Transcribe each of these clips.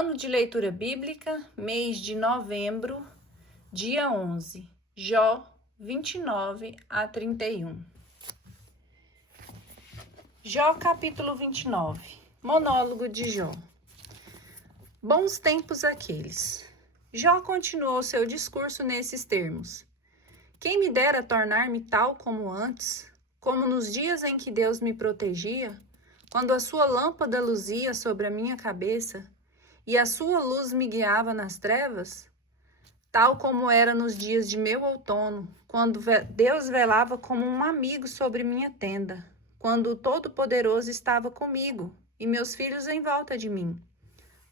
Ano de leitura bíblica, mês de novembro, dia 11, Jó 29 a 31. Jó capítulo 29, monólogo de Jó. Bons tempos aqueles. Jó continuou seu discurso nesses termos. Quem me dera tornar-me tal como antes, como nos dias em que Deus me protegia, quando a sua lâmpada luzia sobre a minha cabeça e a sua luz me guiava nas trevas, tal como era nos dias de meu outono, quando Deus velava como um amigo sobre minha tenda, quando o Todo-Poderoso estava comigo e meus filhos em volta de mim,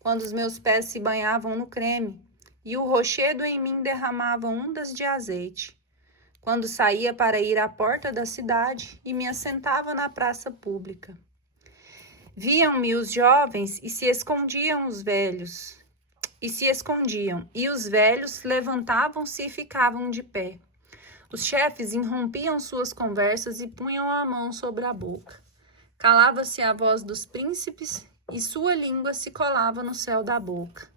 quando os meus pés se banhavam no creme e o rochedo em mim derramava ondas de azeite, quando saía para ir à porta da cidade e me assentava na praça pública. Viam-me os jovens e se escondiam os velhos, e os velhos levantavam-se e ficavam de pé. Os chefes interrompiam suas conversas e punham a mão sobre a boca. Calava-se a voz dos príncipes e sua língua se colava no céu da boca.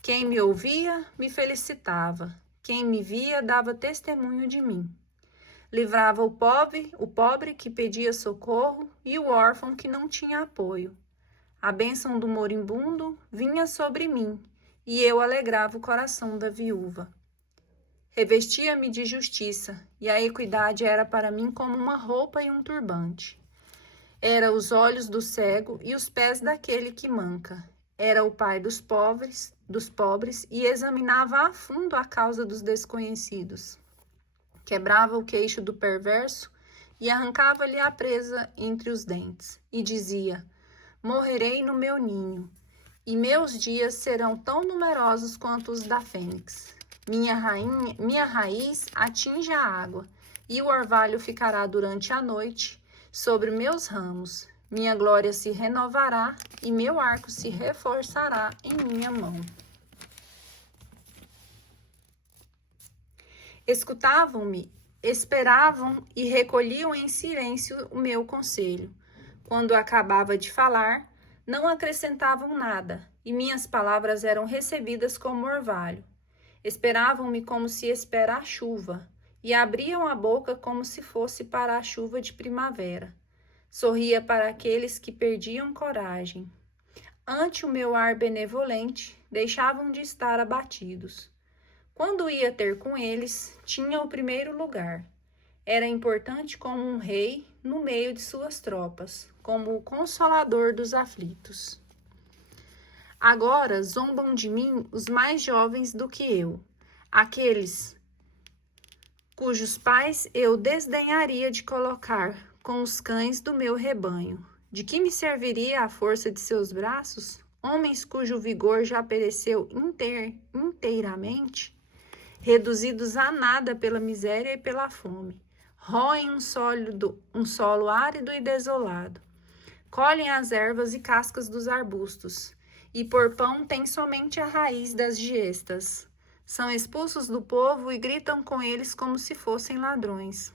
Quem me ouvia, me felicitava. Quem me via, dava testemunho de mim. Livrava o pobre que pedia socorro e o órfão que não tinha apoio. A bênção do moribundo vinha sobre mim, e eu alegrava o coração da viúva. Revestia-me de justiça, e a equidade era para mim como uma roupa e um turbante. Era os olhos do cego e os pés daquele que manca. Era o pai dos pobres, e examinava a fundo a causa dos desconhecidos. Quebrava o queixo do perverso e arrancava-lhe a presa entre os dentes, e dizia: morrerei no meu ninho, e meus dias serão tão numerosos quanto os da fênix. Minha raiz atinge a água, e o orvalho ficará durante a noite sobre meus ramos. Minha glória se renovará, e meu arco se reforçará em minha mão. Escutavam-me, esperavam e recolhiam em silêncio o meu conselho. Quando acabava de falar, não acrescentavam nada, e minhas palavras eram recebidas como orvalho. Esperavam-me como se espera a chuva, e abriam a boca como se fosse para a chuva de primavera. Sorria para aqueles que perdiam coragem. Ante o meu ar benevolente, deixavam de estar abatidos. Quando ia ter com eles, tinha o primeiro lugar. Era importante como um rei no meio de suas tropas, como o consolador dos aflitos. Agora zombam de mim os mais jovens do que eu, aqueles cujos pais eu desdenharia de colocar com os cães do meu rebanho. De que me serviria a força de seus braços? Homens cujo vigor já pereceu inteiramente, reduzidos a nada pela miséria e pela fome. Roem um solo árido e desolado. Colhem as ervas e cascas dos arbustos, e por pão têm somente a raiz das giestas. São expulsos do povo e gritam com eles como se fossem ladrões.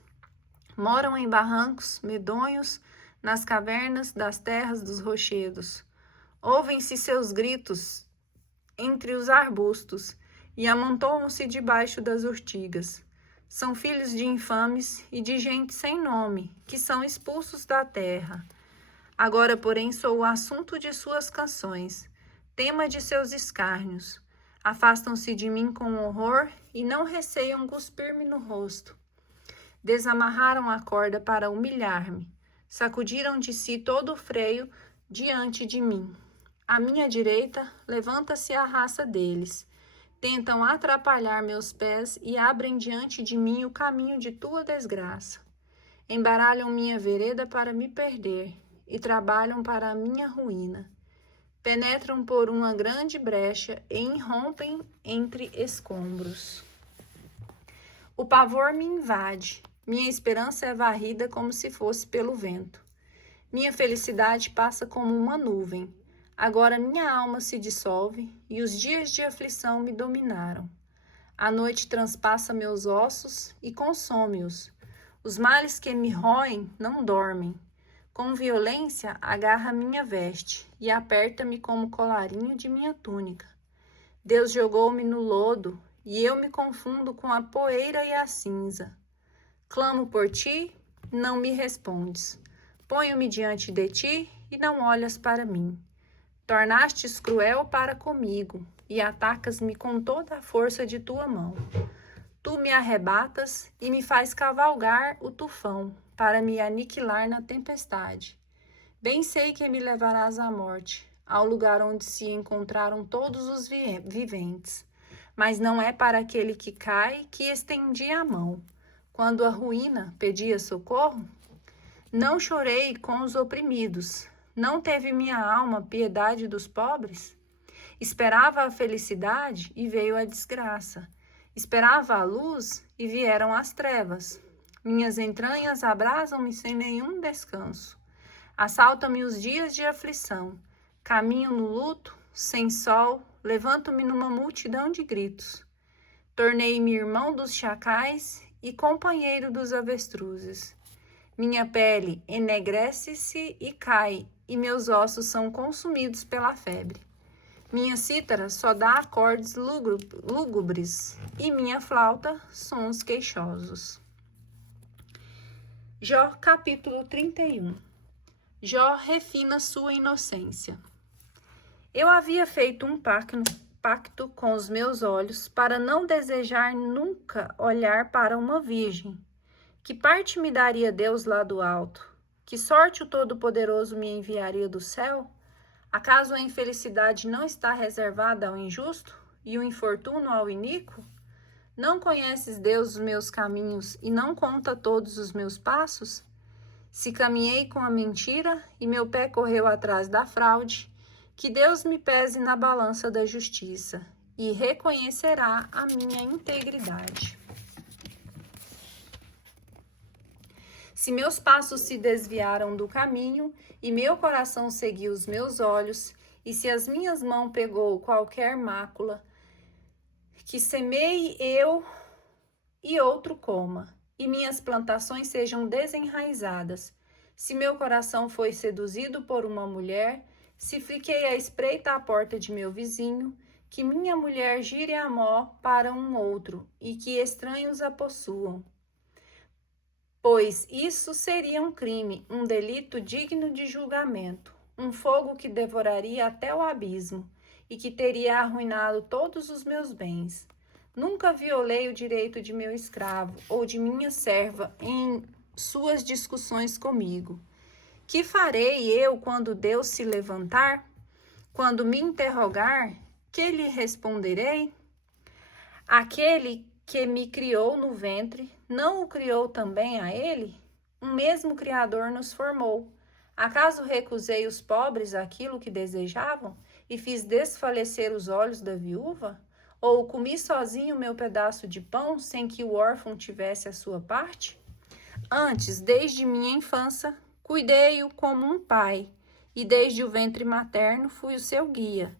Moram em barrancos medonhos, nas cavernas das terras dos rochedos. Ouvem-se seus gritos entre os arbustos, e amontoam-se debaixo das urtigas. São filhos de infames e de gente sem nome, que são expulsos da terra. Agora, porém, sou o assunto de suas canções, tema de seus escárnios. Afastam-se de mim com horror e não receiam cuspir-me no rosto. Desamarraram a corda para humilhar-me, sacudiram de si todo o freio diante de mim. À minha direita levanta-se a raça deles. Tentam atrapalhar meus pés e abrem diante de mim o caminho de tua desgraça. Embaralham minha vereda para me perder e trabalham para a minha ruína. Penetram por uma grande brecha e irrompem entre escombros. O pavor me invade. Minha esperança é varrida como se fosse pelo vento. Minha felicidade passa como uma nuvem. Agora minha alma se dissolve e os dias de aflição me dominaram. A noite transpassa meus ossos e consome-os. Os males que me roem não dormem. Com violência, agarra minha veste e aperta-me como colarinho de minha túnica. Deus jogou-me no lodo e eu me confundo com a poeira e a cinza. Clamo por ti, não me respondes. Ponho-me diante de ti e não olhas para mim. Tornastes cruel para comigo e atacas-me com toda a força de tua mão. Tu me arrebatas e me faz cavalgar o tufão para me aniquilar na tempestade. Bem sei que me levarás à morte, ao lugar onde se encontraram todos os viventes. Mas não é para aquele que cai que estendi a mão. Quando a ruína pedia socorro, não chorei com os oprimidos. Não teve minha alma piedade dos pobres? Esperava a felicidade e veio a desgraça. Esperava a luz e vieram as trevas. Minhas entranhas abrasam-me sem nenhum descanso. Assaltam-me os dias de aflição. Caminho no luto, sem sol, levanto-me numa multidão de gritos. Tornei-me irmão dos chacais e companheiro dos avestruzes. Minha pele enegrece-se e cai, e meus ossos são consumidos pela febre. Minha cítara só dá acordes lúgubres, e minha flauta sons queixosos. Jó, capítulo 31. Jó refina sua inocência. Eu havia feito um pacto com os meus olhos para não desejar nunca olhar para uma virgem. Que parte me daria Deus lá do alto? Que sorte o Todo-Poderoso me enviaria do céu? Acaso a infelicidade não está reservada ao injusto e o infortúnio ao iníquo? Não conheces, Deus, os meus caminhos e não conta todos os meus passos? Se caminhei com a mentira e meu pé correu atrás da fraude, que Deus me pese na balança da justiça e reconhecerá a minha integridade. Se meus passos se desviaram do caminho e meu coração seguiu os meus olhos, e se as minhas mãos pegou qualquer mácula, que semeie eu e outro coma, e minhas plantações sejam desenraizadas. Se meu coração foi seduzido por uma mulher, se fiquei à espreita à porta de meu vizinho, que minha mulher gire a mó para um outro, e que estranhos a possuam. Pois isso seria um crime, um delito digno de julgamento, um fogo que devoraria até o abismo e que teria arruinado todos os meus bens. Nunca violei o direito de meu escravo ou de minha serva em suas discussões comigo. Que farei eu quando Deus se levantar? Quando me interrogar, que lhe responderei? Aquele que me criou no ventre, não o criou também a ele? Um mesmo Criador nos formou. Acaso recusei os pobres aquilo que desejavam e fiz desfalecer os olhos da viúva? Ou comi sozinho meu pedaço de pão sem que o órfão tivesse a sua parte? Antes, desde minha infância, cuidei-o como um pai, e desde o ventre materno fui o seu guia.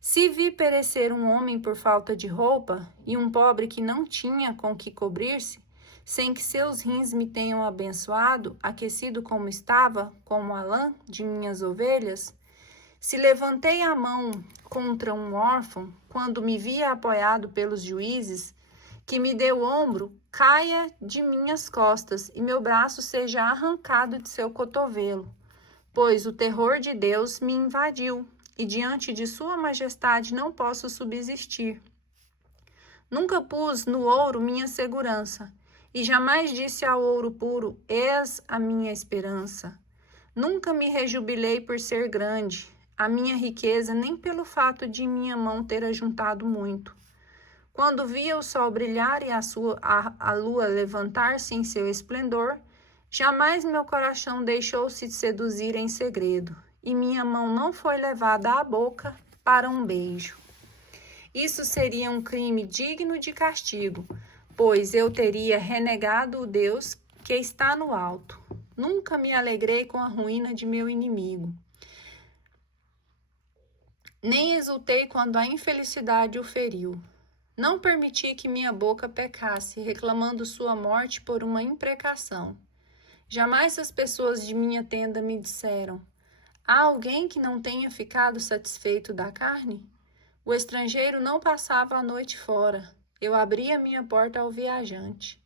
Se vi perecer um homem por falta de roupa e um pobre que não tinha com que cobrir-se, sem que seus rins me tenham abençoado, aquecido como estava, como a lã de minhas ovelhas, se levantei a mão contra um órfão, quando me via apoiado pelos juízes, que me deu ombro, caia de minhas costas e meu braço seja arrancado de seu cotovelo, pois o terror de Deus me invadiu. E diante de sua majestade não posso subsistir. Nunca pus no ouro minha segurança, e jamais disse ao ouro puro, és a minha esperança. Nunca me rejubilei por ser grande, a minha riqueza nem pelo fato de minha mão ter ajuntado muito. Quando via o sol brilhar e a lua levantar-se em seu esplendor, jamais meu coração deixou-se seduzir em segredo. E minha mão não foi levada à boca para um beijo. Isso seria um crime digno de castigo, pois eu teria renegado o Deus que está no alto. Nunca me alegrei com a ruína de meu inimigo, nem exultei quando a infelicidade o feriu. Não permiti que minha boca pecasse, reclamando sua morte por uma imprecação. Jamais as pessoas de minha tenda me disseram: há alguém que não tenha ficado satisfeito da carne? O estrangeiro não passava a noite fora. Eu abria minha porta ao viajante.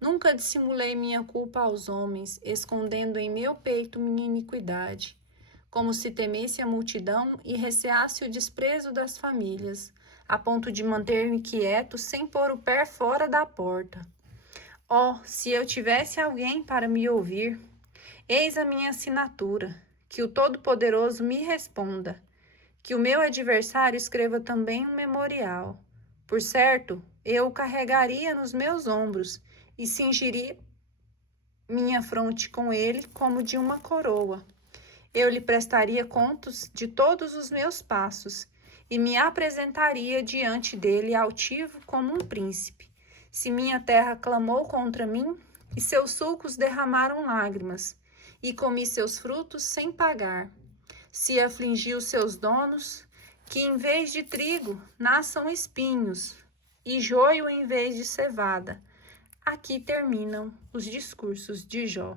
Nunca dissimulei minha culpa aos homens, escondendo em meu peito minha iniquidade, como se temesse a multidão e receasse o desprezo das famílias, a ponto de manter-me quieto sem pôr o pé fora da porta. Oh, se eu tivesse alguém para me ouvir! Eis a minha assinatura, que o Todo-Poderoso me responda, que o meu adversário escreva também um memorial. Por certo, eu o carregaria nos meus ombros e cingiria minha fronte com ele como de uma coroa. Eu lhe prestaria contos de todos os meus passos e me apresentaria diante dele altivo como um príncipe. Se minha terra clamou contra mim e seus sulcos derramaram lágrimas, e comi seus frutos sem pagar, se afligiu seus donos, que em vez de trigo nasçam espinhos, e joio em vez de cevada. Aqui terminam os discursos de Jó.